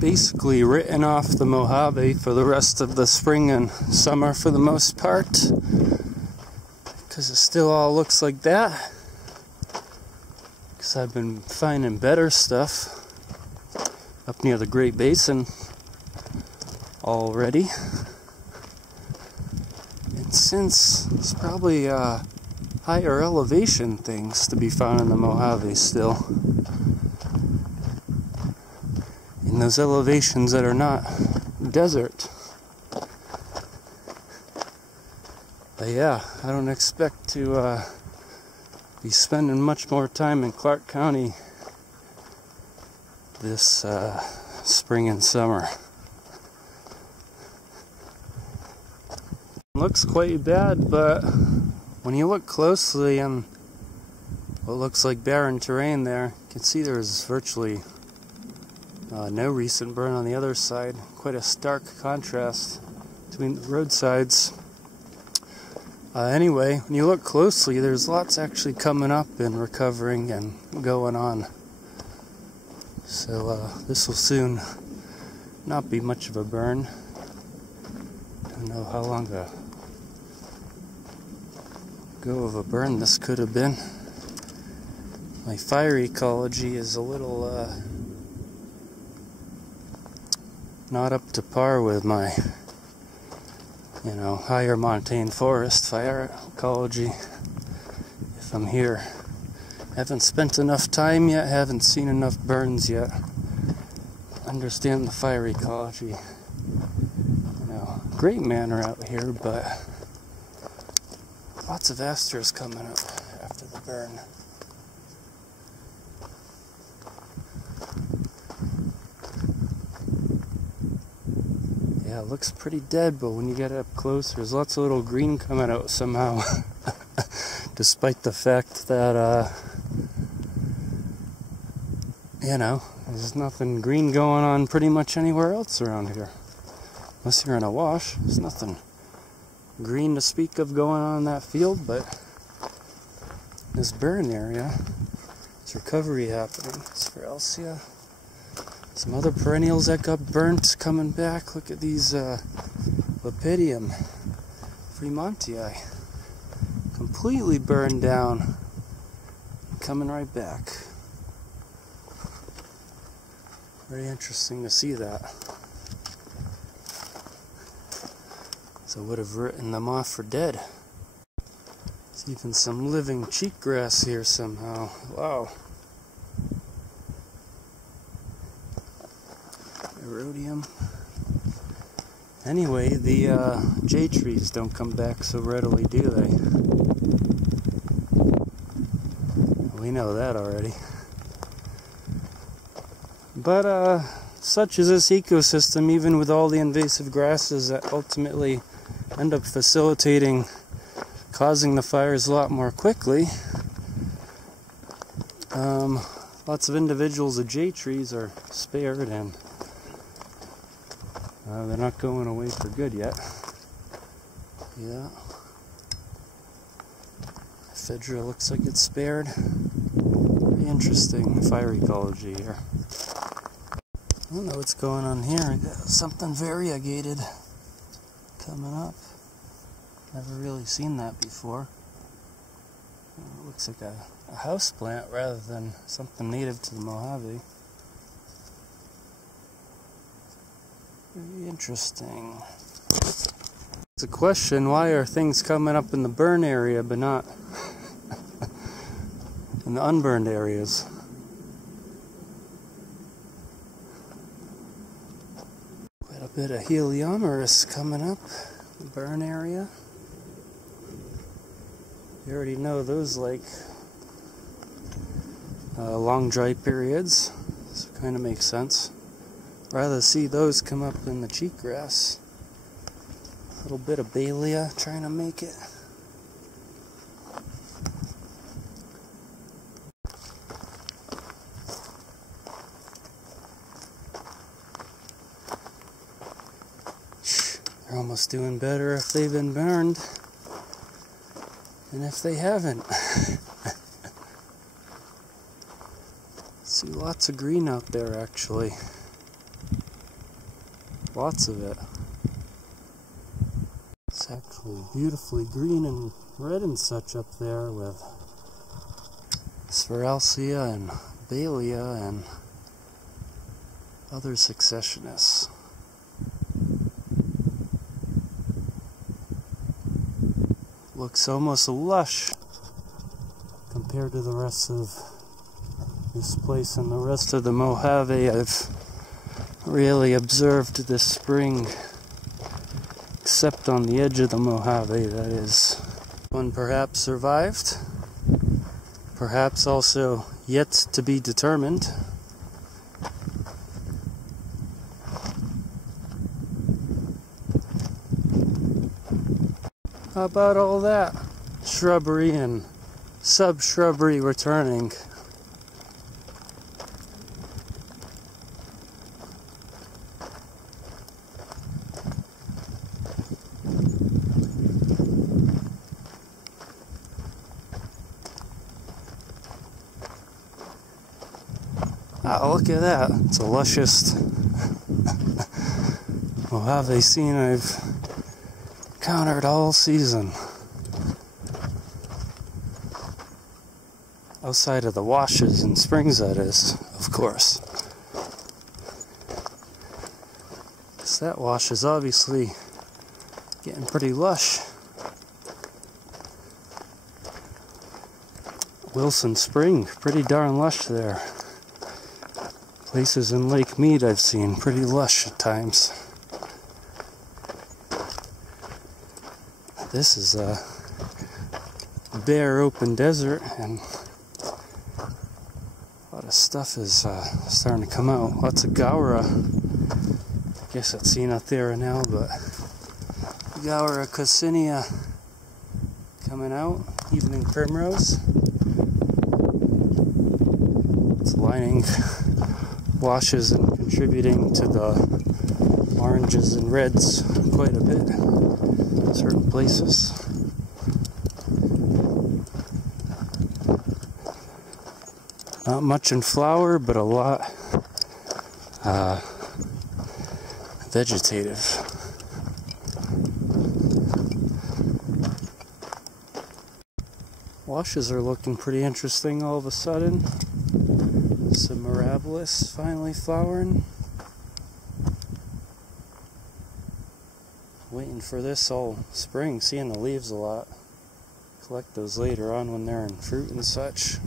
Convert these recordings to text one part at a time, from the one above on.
basically written off the Mojave for the rest of the spring and summer for the most part, because it still all looks like that. Because I've been finding better stuff up near the Great Basin already. And since it's probably higher elevation things to be found in the Mojave still. In those elevations that are not desert. But yeah, I don't expect to be spending much more time in Clark County this spring and summer. Looks quite bad, but when you look closely on what looks like barren terrain there, you can see there's virtually no recent burn on the other side. Quite a stark contrast between the roadsides. Anyway, when you look closely, there's lots actually coming up and recovering and going on. So this will soon not be much of a burn. I don't know how long ago of a burn this could have been. My fire ecology is a little not up to par with my higher montane forest fire ecology. If I'm here, haven't spent enough time yet, haven't seen enough burns yet. Understand the fire ecology. Great manner out here, but lots of asters coming up after the burn. Yeah, it looks pretty dead, but when you get up close, there's lots of little green coming out somehow. Despite the fact that, there's nothing green going on pretty much anywhere else around here. Unless you're in a wash, there's nothing green to speak of going on in that field, but this burn area, there's recovery happening. It's for Alcia. Some other perennials that got burnt coming back. Look at these Lepidium Fremontii. Completely burned down. Coming right back. Very interesting to see that. So I would have written them off for dead. There's even some living cheatgrass here somehow. Wow. Erodium. Anyway, the J trees don't come back so readily, do they? We know that already. But such is this ecosystem, even with all the invasive grasses that ultimately end up facilitating causing the fires a lot more quickly. Lots of individuals of J trees are spared, and they're not going away for good yet. Yeah. Ephedra looks like it's spared. Very interesting fire ecology here. I don't know what's going on here. I got something variegated coming up. Never really seen that before. It looks like a house plant rather than something native to the Mojave. Very interesting. It's a question, why are things coming up in the burn area but not in the unburned areas? Quite a bit of Heliomeris coming up in the burn area. You already know those like long dry periods, so it kind of makes sense. Rather see those come up in the cheatgrass. A little bit of Bailea trying to make it. They're almost doing better if they've been burned than if they haven't. See lots of green out there actually. Lots of it. It's actually beautifully green and red and such up there with Fallugia and Fallugia and other successionists. Looks almost lush compared to the rest of this place and the rest of the Mojave I've really observed this spring, except on the edge of the Mojave, that is. One perhaps survived, perhaps also yet to be determined. How about all that shrubbery and sub-shrubbery returning? Oh, look at that. It's the luscious Mojave scene I've encountered all season. Outside of the washes and springs, that is, of course. Because that wash is obviously getting pretty lush. Wilson Spring, pretty darn lush there. Places in Lake Mead I've seen pretty lush at times. This is a bare open desert, and a lot of stuff is starting to come out. Lots of gaura. I guess that's Enothera now, but gaura coccinea coming out. Evening primrose. It's lining washes and contributing to the oranges and reds quite a bit in certain places. Not much in flower, but a lot vegetative. Washes are looking pretty interesting all of a sudden. Some mirabilis finally flowering. Waiting for this all spring, seeing the leaves a lot. Collect those later on when they're in fruit and such.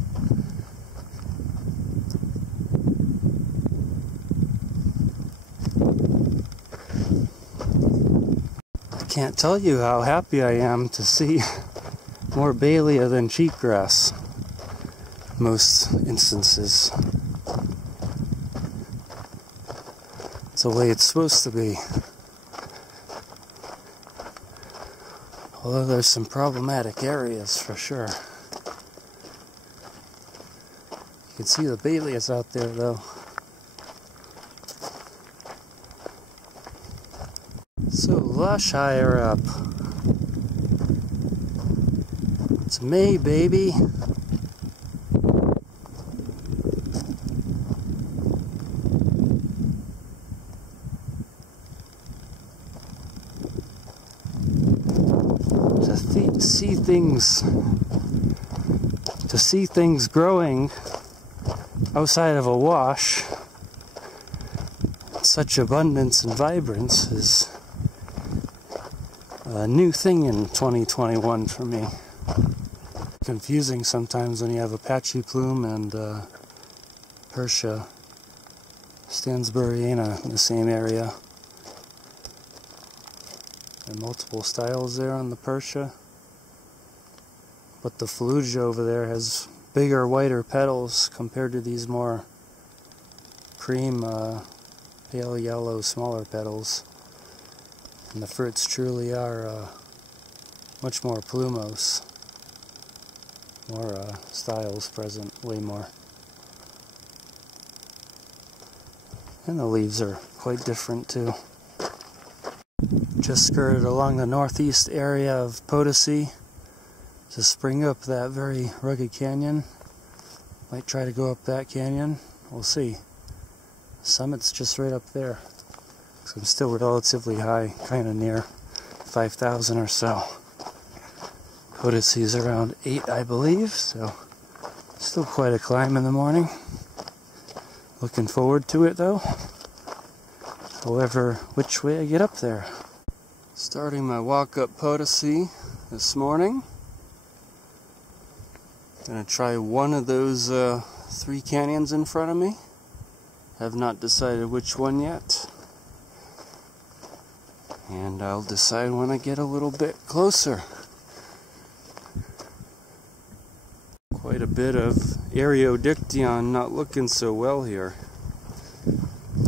I can't tell you how happy I am to see more Fallugia than cheatgrass. Most instances. It's the way it's supposed to be. Although there's some problematic areas for sure. You can see the Fallugias out there though. So lush higher up. It's May, baby. To see things growing outside of a wash, such abundance and vibrance is a new thing in 2021 for me. Confusing sometimes when you have Apache plume and Purshia, Stansburyana in the same area. There are multiple styles there on the Purshia. But the Fallugia over there has bigger, whiter petals compared to these more cream, pale yellow, smaller petals. And the fruits truly are much more plumose. More styles present, way more. And the leaves are quite different too. Just skirted along the northeast area of Potosi to spring up that very rugged canyon. Might try to go up that canyon. We'll see. The summit's just right up there. Looks So I'm still relatively high, kind of near 5,000 or so. Potosi is around 8, I believe, so still quite a climb in the morning. Looking forward to it though. However, which way I get up there. Starting my walk up Potosi this morning. Gonna try one of those 3 canyons in front of me. Have not decided which one yet. And I'll decide when I get a little bit closer. Quite a bit of Aerodictyon not looking so well here.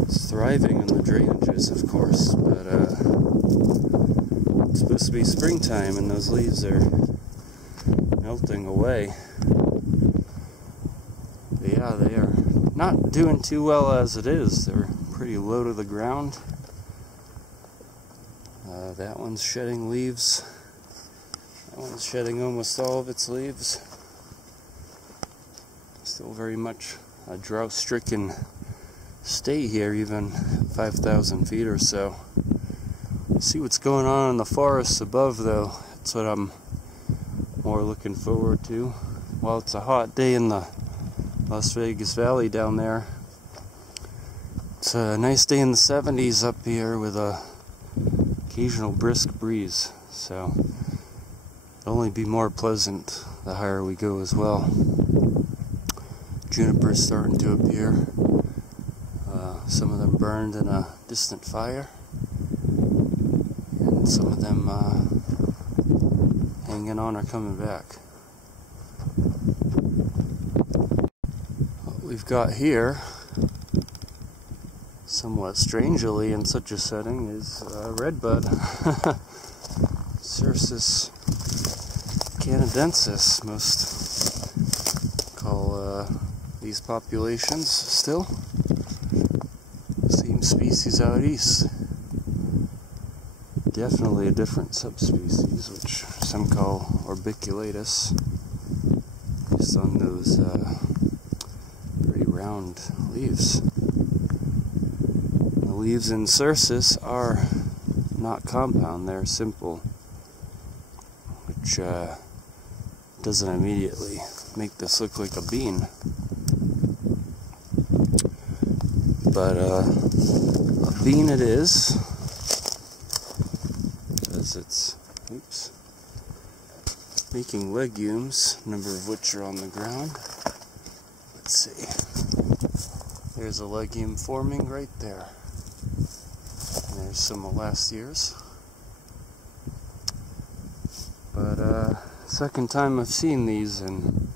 It's thriving in the drainages, of course, but it's supposed to be springtime and those leaves are melting away. But yeah, they are not doing too well as it is. They're pretty low to the ground. That one's shedding leaves. That one's shedding almost all of its leaves. Still very much a drought-stricken state here, even 5,000 feet or so. See what's going on in the forests above, though. That's what I'm more looking forward to. While it's a hot day in the Las Vegas Valley down there, it's a nice day in the 70s up here with a occasional brisk breeze. So it'll only be more pleasant the higher we go as well. Juniper's starting to appear. Some of them burned in a distant fire, and some of them hanging on or coming back. What we've got here, somewhat strangely in such a setting, is redbud. Cercis canadensis, most call these populations still. Same species out east. Definitely a different subspecies, which some call orbiculatus, based on those very round leaves. The leaves in Cercis are not compound, they're simple, which doesn't immediately make this look like a bean. But a bean it is, because it's, making legumes, a number of which are on the ground. Let's see, there's a legume forming right there, and there's some of last year's. But second time I've seen these in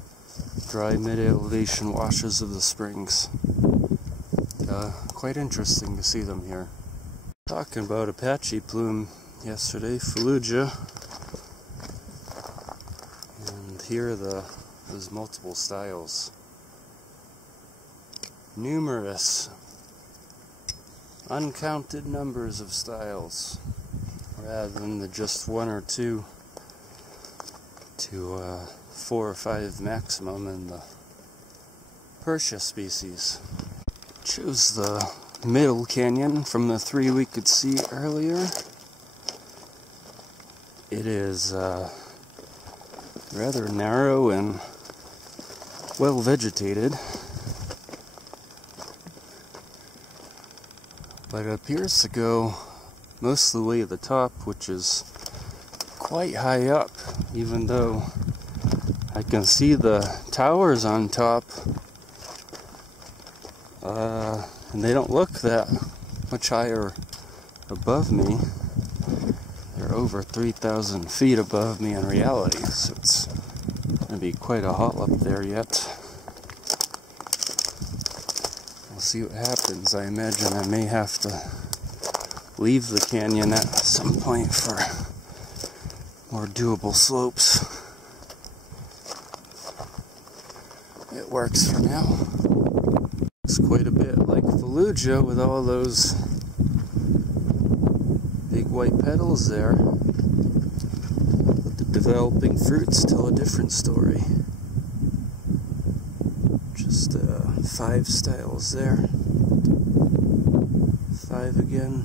dry mid-elevation washes of the springs. Quite interesting to see them here. Talking about Apache plume yesterday, Fallugia, and here are those multiple styles. Numerous, uncounted numbers of styles, rather than the just 1 or 2 to 4 or 5 maximum in the Purshia species. Chose the middle canyon from the 3 we could see earlier. It is rather narrow and well vegetated, but it appears to go most of the way to the top, which is quite high up, even though I can see the towers on top. And they don't look that much higher above me. They're over 3,000 feet above me in reality, so it's going to be quite a haul up there yet. We'll see what happens. I imagine I may have to leave the canyon at some point for more doable slopes. It works for now. It's quite a bit like Fallugia with all those big white petals there. But the developing fruits tell a different story. Just 5 styles there. 5 again.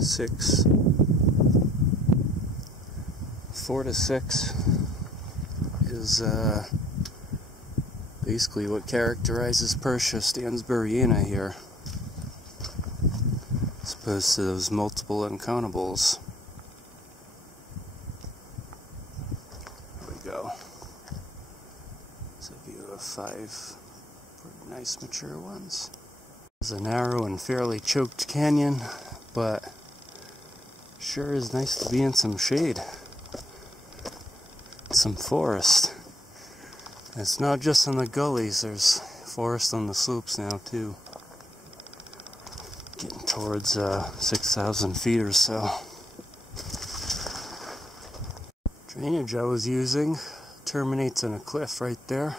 Six. 4 to 6 is basically what characterizes Purshia stansburiana here, as opposed to those multiple uncountables. There we go. There's a view of 5 pretty nice mature ones. It's a narrow and fairly choked canyon, but sure is nice to be in some shade. Some forest. It's not just in the gullies, there's forest on the slopes now too. Getting towards 6,000 feet or so. Drainage I was using terminates in a cliff right there,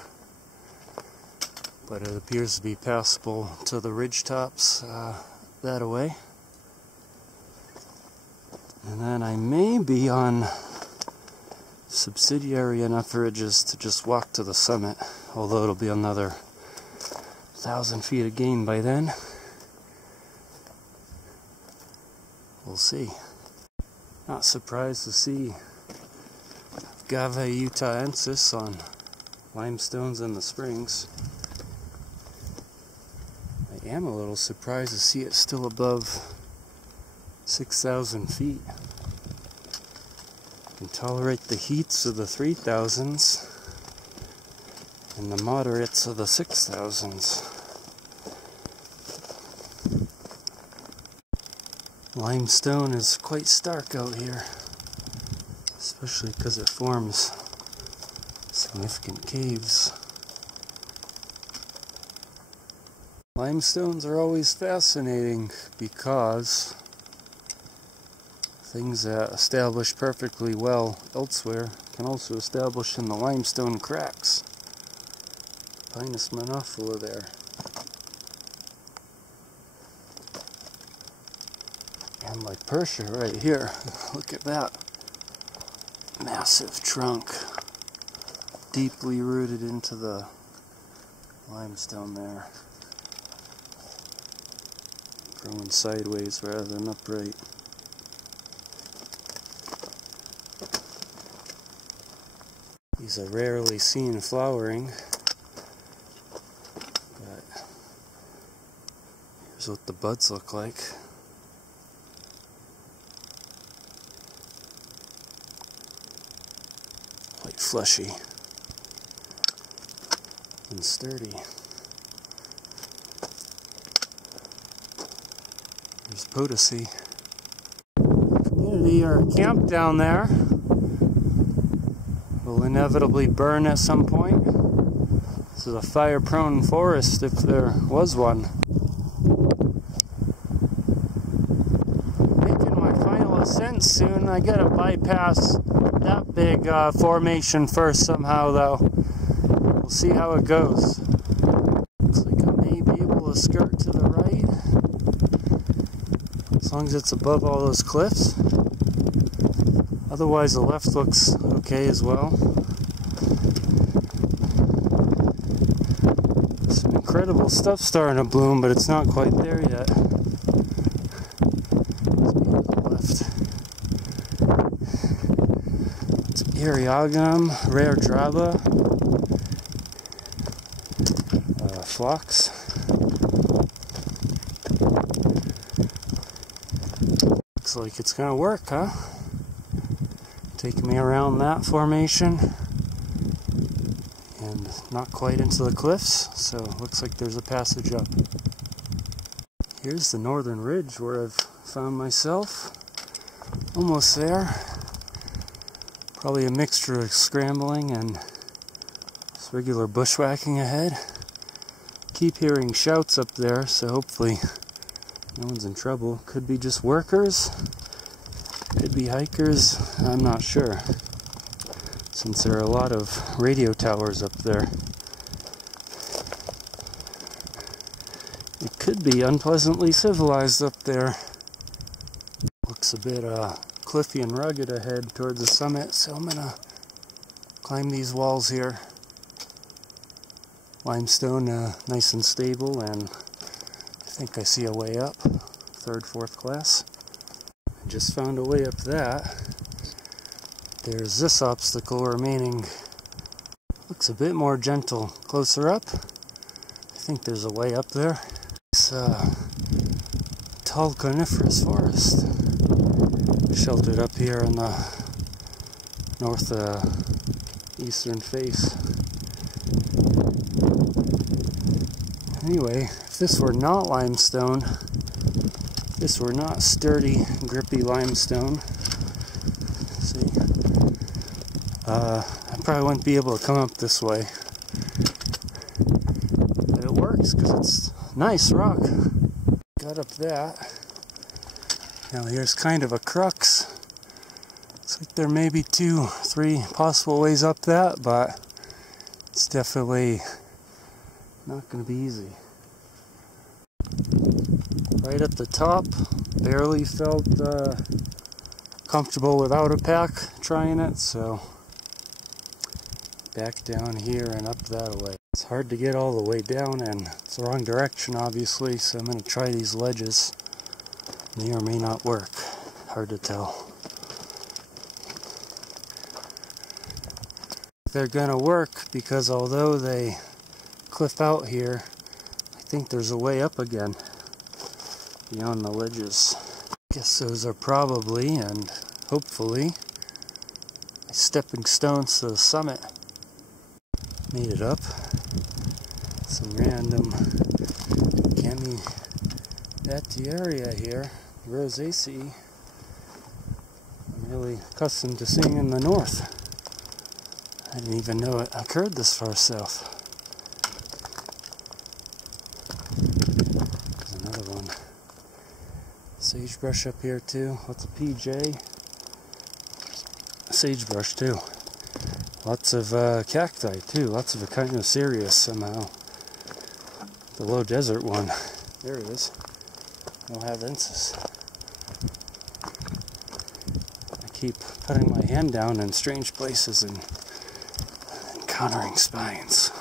but it appears to be passable to the ridge tops that away. And then I may be on subsidiary enough ridges to just walk to the summit, although it'll be another 1,000 feet of gain by then. We'll see. Not surprised to see Agave utahensis on limestones in the springs. I am a little surprised to see it still above 6,000 feet. Can tolerate the heats of the 3,000s and the moderates of the 6,000s. Limestone is quite stark out here, especially because it forms significant caves. Limestones are always fascinating because things that establish perfectly well elsewhere can also establish in the limestone cracks. Pinus monophila there. And like Purshia right here, look at that. Massive trunk. Deeply rooted into the limestone there. Growing sideways rather than upright. These are rarely seen flowering, but here's what the buds look like. Quite fleshy and sturdy. There's Potosi. Community or camp down there will inevitably burn at some point. This is a fire-prone forest if there was one. Making my final ascent soon. I gotta bypass that big formation first somehow though. We'll see how it goes. Looks like I may be able to skirt to the right, as long as it's above all those cliffs. Otherwise the left looks okay as well. Some incredible stuff starting to bloom, but it's not quite there yet. Let's be to the left. It's Eriogonum, rare draba, phlox. Looks like it's gonna work, huh? Take me around that formation and not quite into the cliffs, so looks like there's a passage up. Here's the northern ridge where I've found myself. Almost there. Probably a mixture of scrambling and just regular bushwhacking ahead. Keep hearing shouts up there, so hopefully no one's in trouble. Could be just workers. Could be hikers, I'm not sure, since there are a lot of radio towers up there. It could be unpleasantly civilized up there. Looks a bit cliffy and rugged ahead towards the summit, so I'm gonna climb these walls here. limestone, nice and stable, and I think I see a way up, third, fourth class. I just found a way up that. There's this obstacle remaining. Looks a bit more gentle closer up. I think there's a way up there. It's tall coniferous forest, sheltered up here in the north eastern face. Anyway, if this were not limestone, if this were not sturdy, grippy limestone, see, I probably wouldn't be able to come up this way. But it works because it's nice rock. Got up that. Now here's kind of a crux. Looks like there may be 2, 3 possible ways up that, but it's definitely not going to be easy. Right at the top, barely felt comfortable without a pack trying it, so back down here and up that way. It's hard to get all the way down, and it's the wrong direction obviously, so I'm going to try these ledges. May or may not work. Hard to tell. They're going to work because although they cliff out here, I think there's a way up again beyond the ledges. I guess those are probably, and hopefully, stepping stones to the summit. Made it up. Some random area here, rosaceae. I'm really accustomed to seeing in the north. I didn't even know it occurred this far south. There's another one. Sagebrush up here too. Lots of PJ. Sagebrush too. Lots of cacti too. Lots of echinocereus somehow. The low desert one. There it is. Mojavensis. I keep putting my hand down in strange places and encountering spines.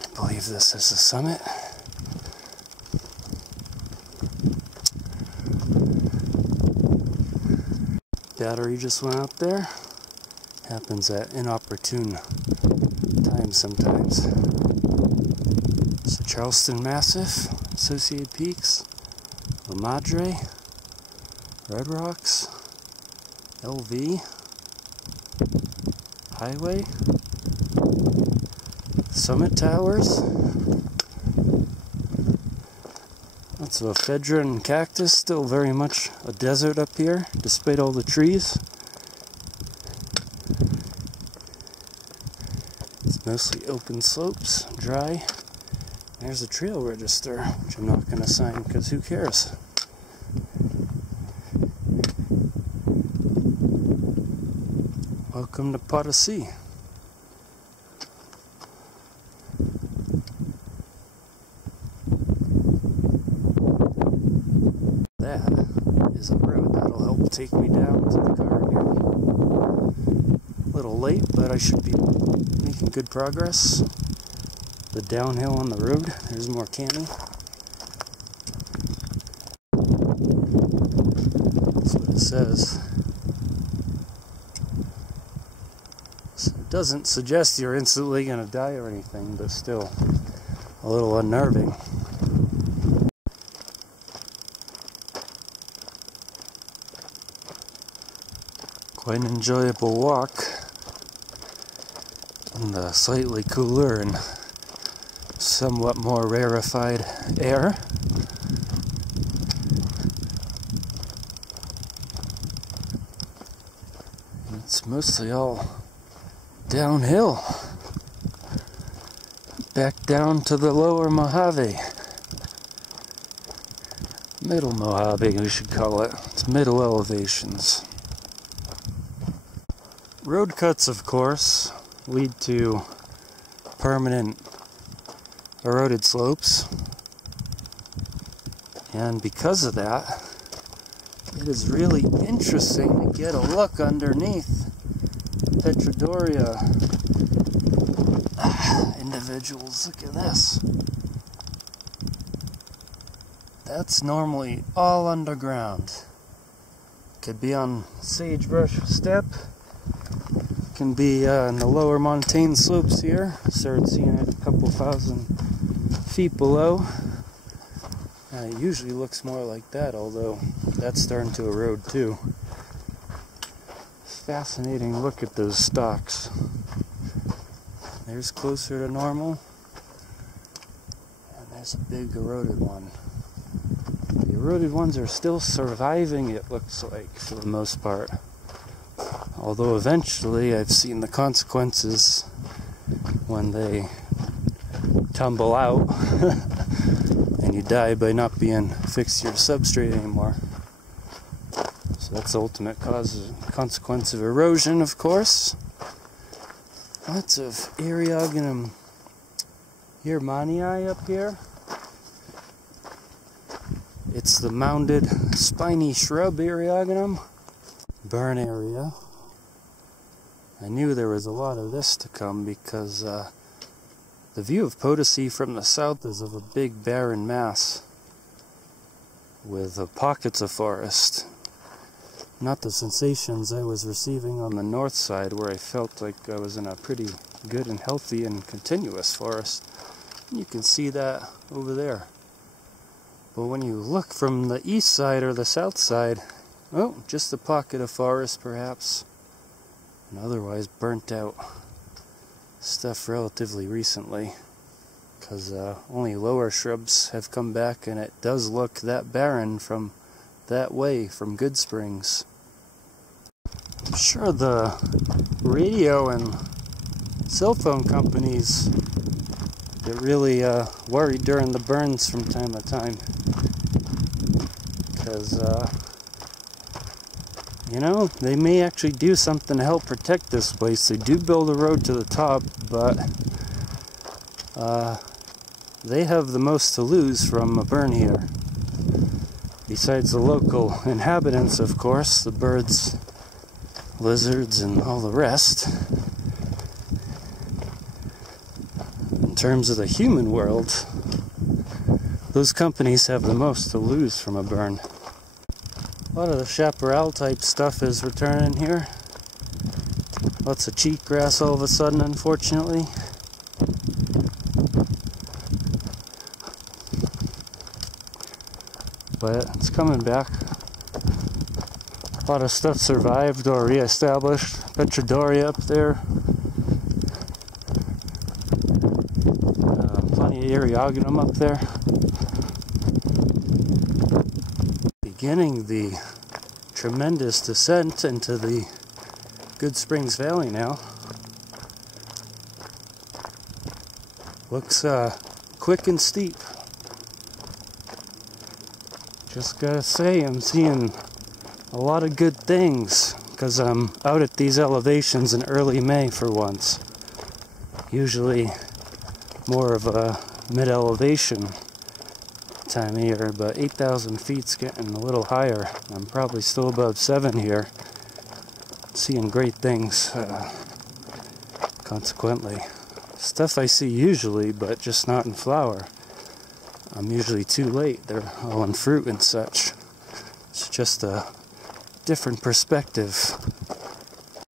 I believe this is the summit. Battery just went out there. Happens at inopportune times sometimes. So Charleston Massif, Associated Peaks, La Madre, Red Rocks, LV, Highway, Summit Towers, lots of ephedra and cactus, still very much a desert up here, despite all the trees. It's mostly open slopes, dry. There's a trail register, which I'm not going to sign because who cares? Welcome to Potosi. That is a road that'll help take me down to the car here. A little late, but I should be making good progress. The downhill on the road, there's more canny. That's what it says. So it doesn't suggest you're instantly going to die or anything, but still a little unnerving. Quite an enjoyable walk in the slightly cooler and somewhat more rarefied air. It's mostly all downhill. Back down to the lower Mojave. Middle Mojave, we should call it. It's middle elevations. Road cuts, of course, lead to permanent eroded slopes, and because of that, it is really interesting to get a look underneath Petrodoria individuals. Look at this. That's normally all underground. Could be on sagebrush steppe. Can be in the lower montane slopes here. Started seeing it a couple thousand feet below. It usually looks more like that, although that's starting to erode too. Fascinating look at those stalks. There's closer to normal. And there's a big eroded one. The eroded ones are still surviving, it looks like, for the most part. Although eventually I've seen the consequences when they tumble out and you die by not being fixed to your substrate anymore. So that's the ultimate consequence of erosion, of course. Lots of Eriogonum yermanii up here. It's the mounded spiny shrub Eriogonum. Burn area. I knew there was a lot of this to come because the view of Potosi from the south is of a big barren mass with pockets of forest. Not the sensations I was receiving on the north side, where I felt like I was in a pretty good and healthy and continuous forest. You can see that over there. But when you look from the east side or the south side, oh, just a pocket of forest perhaps, and otherwise burnt out stuff relatively recently, because only lower shrubs have come back, and it does look that barren from that way, from Good Springs. I'm sure the radio and cell phone companies get really worried during the burns from time to time, because you know, they may actually do something to help protect this place. They do build a road to the top, but they have the most to lose from a burn here. Besides the local inhabitants, of course, the birds, lizards, and all the rest. In terms of the human world, those companies have the most to lose from a burn. A lot of the chaparral type stuff is returning here. Lots of cheatgrass all of a sudden, unfortunately. But it's coming back. A lot of stuff survived or re-established. Petrodoria up there. Plenty of Eriogonum up there. Beginning the tremendous descent into the Good Springs Valley now. Looks quick and steep. Just gotta say, I'm seeing a lot of good things because I'm out at these elevations in early May for once. Usually more of a mid-elevation time of year, but 8,000 feet's getting a little higher. I'm probably still above 7 here. Seeing great things, consequently. Stuff I see usually, but just not in flower. I'm usually too late. They're all in fruit and such. It's just a different perspective.